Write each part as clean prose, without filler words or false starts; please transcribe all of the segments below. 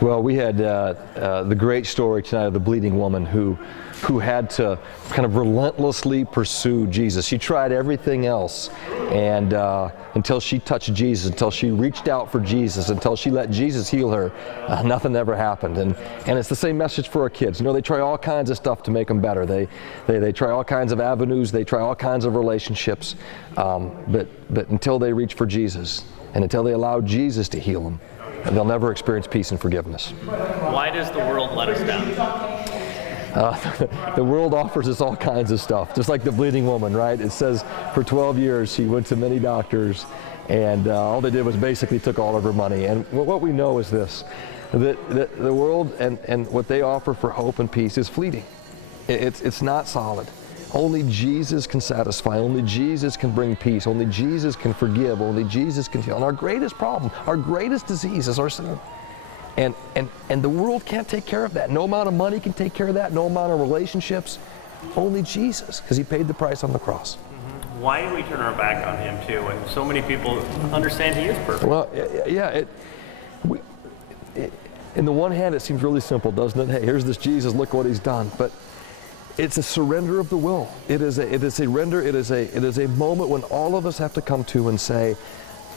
Well, we had the great story tonight of the bleeding woman who had to kind of relentlessly pursue Jesus. She tried everything else, and until she touched Jesus, until she reached out for Jesus, until she let Jesus heal her, nothing ever happened. And it's the same message for our kids. You know, they try all kinds of stuff to make them better. They try all kinds of avenues. They try all kinds of relationships, but until they reach for Jesus and until they allow Jesus to heal them, and they'll never experience peace and forgiveness. Why does the world let us down? The world offers us all kinds of stuff, just like the bleeding woman, right? It says for 12 years she went to many doctors, and all they did was basically took all of her money. And what we know is this, that the world and what they offer for hope and peace is fleeting. It's not solid. Only Jesus can satisfy. Only Jesus can bring peace. Only Jesus can forgive. Only Jesus can heal. And our greatest problem, our greatest disease is our sin. And the world can't take care of that. No amount of money can take care of that. No amount of relationships. Only Jesus, because He paid the price on the cross. Mm-hmm. Why do we turn our back on Him too? And so many people understand He is perfect. Well, yeah. In the one hand, it seems really simple, doesn't it? Hey, here's this Jesus. Look what He's done. But it's a surrender of the will. It is a moment when all of us have to come to and say,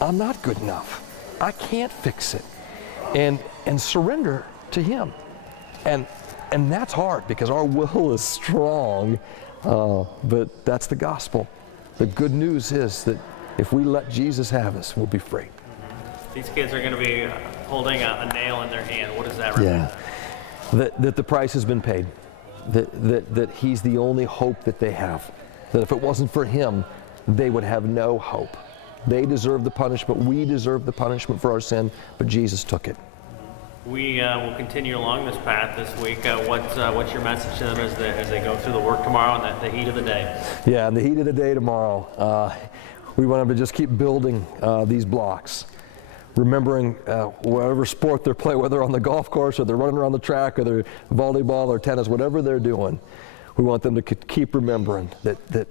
I'm not good enough. I can't fix it. And surrender to Him. And that's hard because our will is strong, but that's the gospel. The good news is that if we let Jesus have us, we'll be free. These kids are going to be holding a nail in their hand. What does that represent? Yeah, that the price has been paid. That He's the only hope that they have. That if it wasn't for Him, they would have no hope. They deserve the punishment. We deserve the punishment for our sin, but Jesus took it. We will continue along this path this week. What's your message to them as they go through the work tomorrow and the heat of the day? Yeah, in the heat of the day tomorrow, we want them to just keep building these blocks. Remembering whatever sport they're playing, whether on the golf course or they're running around the track or they're volleyball or tennis, whatever they're doing, we want them to keep remembering that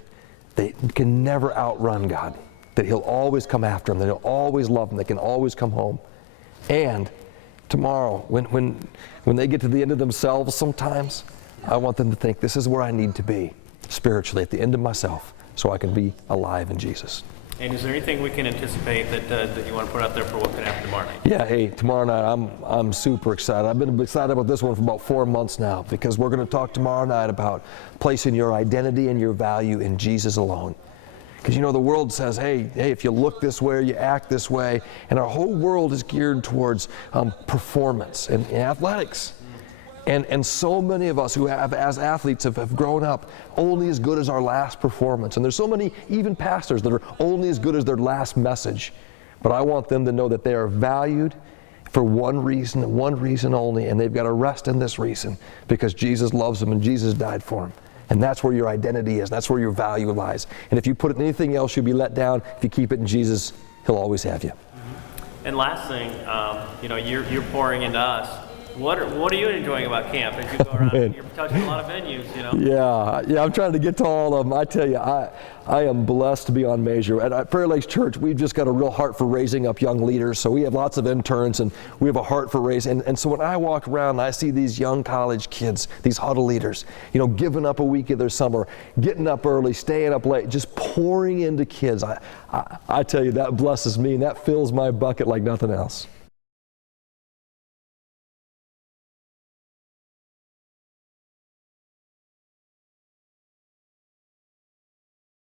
they can never outrun God, that He'll always come after them, that He'll always love them, they can always come home. And tomorrow, when they get to the end of themselves sometimes, I want them to think, this is where I need to be spiritually, at the end of myself, so I can be alive in Jesus. And is there anything we can anticipate that you want to put out there for what could happen tomorrow night? Yeah, hey, tomorrow night I'm super excited. I've been excited about this one for about 4 months now because we're going to talk tomorrow night about placing your identity and your value in Jesus alone. Because you know the world says, hey, if you look this way, you act this way, and our whole world is geared towards performance and athletics. And so many of us who have, as athletes, have grown up only as good as our last performance. And there's so many, even pastors, that are only as good as their last message. But I want them to know that they are valued for one reason only, and they've got to rest in this reason because Jesus loves them and Jesus died for them. And that's where your identity is. That's where your value lies. And if you put it in anything else, you'll be let down. If you keep it in Jesus, He'll always have you. Mm-hmm. And last thing, you're pouring into us. What are you enjoying about camp as you go around? You're touching a lot of venues, you know. Yeah, I'm trying to get to all of them. I tell you, I am blessed beyond measure. At Prairie Lakes Church, we've just got a real heart for raising up young leaders. So we have lots of interns, and we have a heart for raising. And so when I walk around, I see these young college kids, these huddle leaders, you know, giving up a week of their summer, getting up early, staying up late, just pouring into kids. I tell you, that blesses me, and that fills my bucket like nothing else.